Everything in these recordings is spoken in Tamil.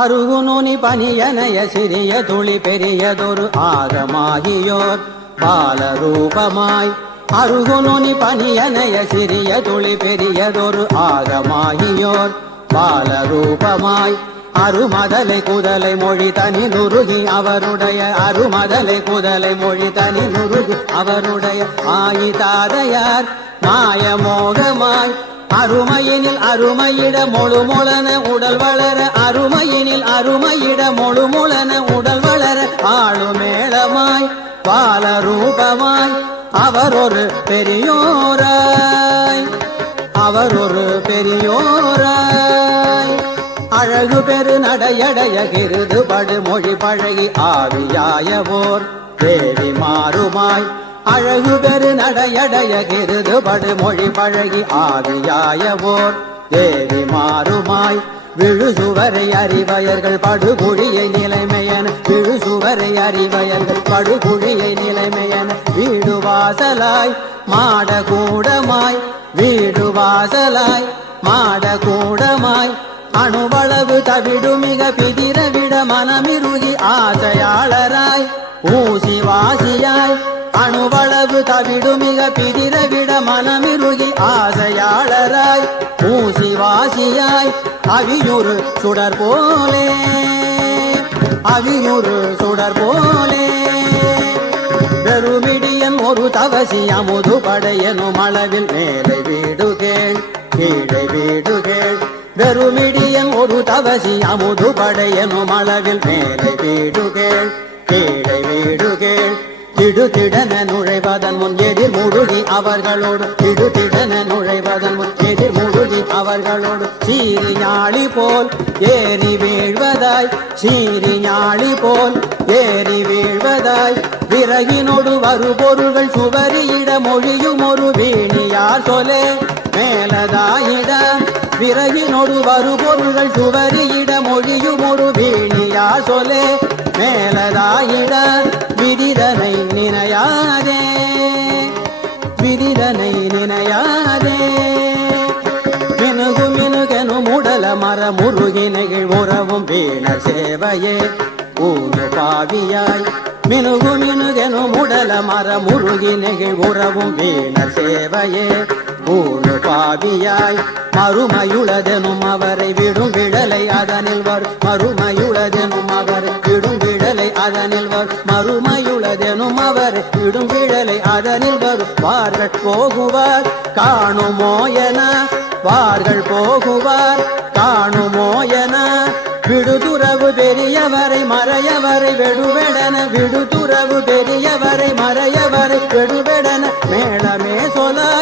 அருகுநுனி பனியனைய சிறிய துளி பெரியதொரு ஆகமாகியோர். பாலரூபமாய் அருகுநுனி பனியனைய சிறிய துளி பெரியதொரு ஆகமாகியோர். பாலரூபமாய் அருமதலை குதலை மொழி தனி நுருகி அவருடைய அருமதலை குதலை மொழி தனி நுருகி அவருடைய ஆயிதாதையார் மாயமோக அருமையினில் அருமையிட மொழு மொழன உடல் வளர அருமையினில் அருமையிட மொழு மொழன உடல் வளர ஆளுமேளமாய் பால ரூபமாய் அவர் ஒரு பெரியோராய் அவர் ஒரு பெரியோராய். அழகு பெரு நடையடைய கிருது படுமொழி பழகி ஆவியாயவோர் தேவி மாறுமாய் அழகு பெரு நடையடைய கிருது படு மொழி பழகி ஆதியாயவோர் தேவி மாறுமாய் விழுசுவரை அறிவயர்கள் படுகுழியை நிலைமையன விழுசுவரை அறிவயர்கள் படுகுழியை நிலைமையன வீடு வாசலாய் மாடகூடமாய் வீடு வாசலாய் மாடகூடமாய் அணுவளவு தவிடு மிக பிதிரவிட மனமிருகி ஆசையாளராய் ஊசி வாசியாய் அணுவளவு தவிடு மிக பிதிரவிட மனமிருகி ஆசையாளராய் பூசி வாசியாய் அவியுறு சுடர் போலே அவியுறு சுடர் போலே. பெருமிடியன் ஒரு தவசி அமுது படையனும் அளவில் மேலே வீடு கேள் கீழே வீடு கேள் வெறுமிடியன் ஒரு தவசி அமுது படையனும் அளவில் மேலே வீடு கேள் கீழே வீடு கேள் திடுதிடன நுழைவதன் முன் எதிர் முழுகி அவர்களோடு. திடுதிடன நுழைவதன் முன் எதிர் முழுகி அவர்களோடு. சீரி ஞாழி போல் ஏறி வீழ்வதாய் சீரி ஞாழி போல் ஏறி வீழ்வதாய். விறகினோடு வரு பொருள்கள் சுவரியிட மொழியும் ஒரு வீணியார் சொலே மேலதாயிட விறகினோடு வரு பொருள்கள் சுவரியிட மொழியும் ஒரு வீணியார் சொலே மேலதாயிட விதிதனை நினையாதே. விதிதனை நினையாதே. மினுகு மினுகனு முடல மர முருகினைகள் உறவும் வீண சேவையே. ஊனு பாவியாய் மினுகு மினுகனு முடல மர முருகினைகள் உறவும் வீண சேவையே. ஊனு பாவியாய் மறுமையுளதெனும் அவரை விடும் விடலை அதனில் வர் மறுமையுளதெனும் அவர் விடும் விடலை அதனில் வர் மறுமையுளதெனும் அவர் விடும் விடலை அதனில் வரும் வார்கள் போகுவார் காணுமோ என வார்கள் போகுவார் காணுமோ என விடுதுறவு பெரியவரை மறையவரை வெடுவெடன விடுதுறவு பெரியவரை மறையவரை வெடுவெடன மேளமே சொலாய்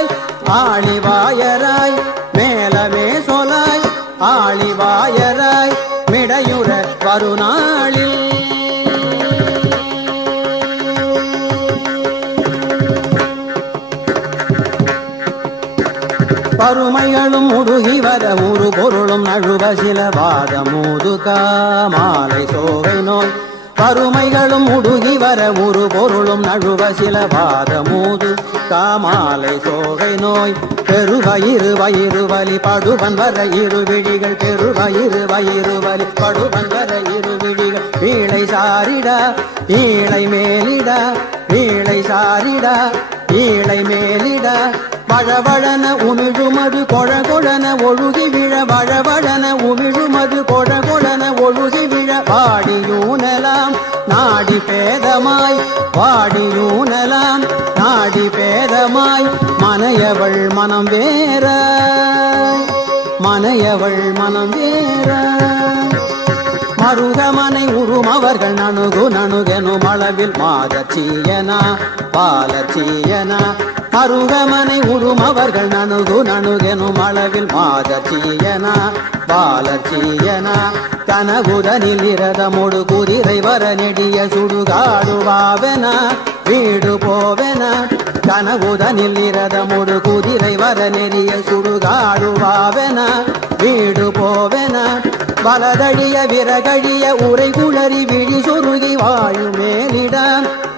ஆழிவாயராய் மேலமே சொலாய் ஆழிவாயராய் மிடையுற வருநாளில் பருமைகளும் முடுகி வர ஒரு பொருளும் நழுவ சில வாத மூதுகா மாலை சோவை நோய் பருமைகளும் முடுகி வர ஒரு பொருளும் நழுவ சில வாதமூது காமாலை சோகை நோய் பெருவயிறு வயிறு வலி படுவன் வர இரு விழிகள் பெருவயிறு வயிறு வலி படுவன் வர இரு விழிகள். வீளை சாரிடா ஈழை மேலிடா வீளை சாரிடா ஈழை மேலிடா வழவழன உமிழுமது கொழகொழன ஒழுகி விழ வழவழன உமிழுமது கொழகொழன ஒழுகி விழ பாடியூனலாம். நாடி பேதமாய் பாடியூனலாம். நாடி பேதமாய் மனையவள் மனம் வேற. மனையவள் மனம் வேற. மருதமனை உருமவர்கள் நணுகு நணுகெனும் அளவில் மாதச்சீயனா பாலச்சீயனா. மருகமனை உறும் அவர்கள் நணுகு நணுகெனும் அளவில் மாதச்சீயனா பாலச்சீயனா கனகுதனில் இரதமுடு குதிரை வர நெடிய சுடுகாடுவாவென வீடு போவென கனகுதனில் இரதமுடு குதிரை வர நெறிய சுடுகாடுவாவென வீடு போவென வலதழிய விறகழிய உரை குளறி விழி சொருகி வாயு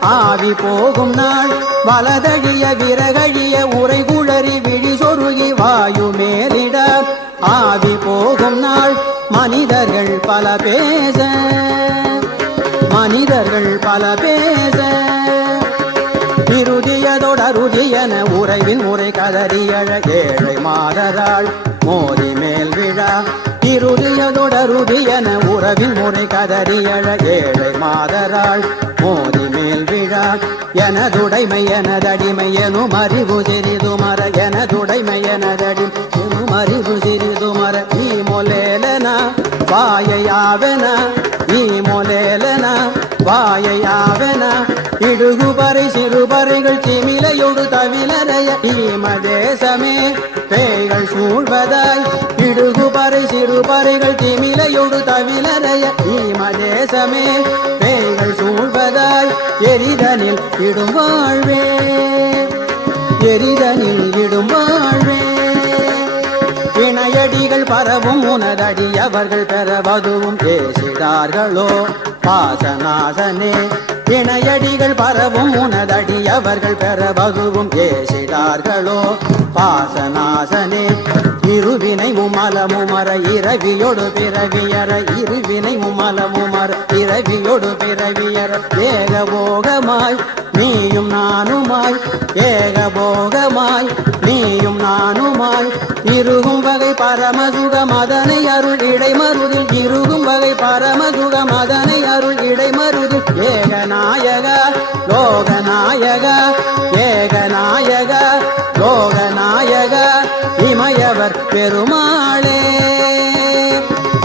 ஆவி போகும் நாள் வலதழிய விறகழிய உரை குளறி விழி சொருகி வாயுமேலிடம் ஆவி போகும் நாள் மனிதர்கள் பல பேச. மனிதர்கள் பல பேச. இருதியதொடருதியன உறைவின் உரை கதறியழ ஏழை மாதராள் மோதி மேல் விழா இறுதியதொடருதியன உறவின் முறை கதறியழ ஏழை மாதராள் மோதி மேல் விழா. எனதுடைமை எனதடிமை எனும் அறிவு சிறிதுமர எனதுடைமை எனதடி எனும் அறிவு சிறிதுமர நீ மொலேலனா வாயையாவன நீ மொலேலனா வாயையாவன இடுகுபறை சிறுபறைகள் திமிலையொடு தவிலறைய ஈமதேசமே பேய்கள் சூழ்வதாய். ஈமதேசமே பேய்கள் சூழ்வதாய் எரிதனில் இடும் வாழ்வே. எரிதனில் இடும் வாழ்வே. இணையடிகள் பரவும் உனதடி அவர்கள் பெறவதுவும் பேசிடார்களோ பாசநாசனே இணையடிகள் பரவும் உனதடி அவர்கள் பெற வகுவும் ஏசிடார்களோ பாசநாசனே இருவினை முமலமுமர இரவியொடு பிறவியர இருவினை முமலமுமர இரவியொடு பிறவியர. ஏகபோகமாய் நீயும் நானுமாய் ஏகபோகமாய் நீயும் நானுமாய். இருகும் வகை பரமசுகம் அதனை அருள் இடை மருதில் இருகும் வகை பரமசுக பெருமாளே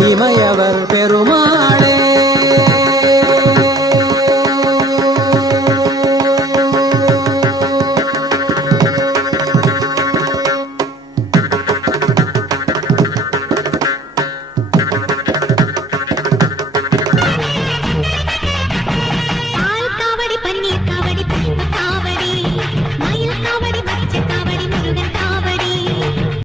இமையவர்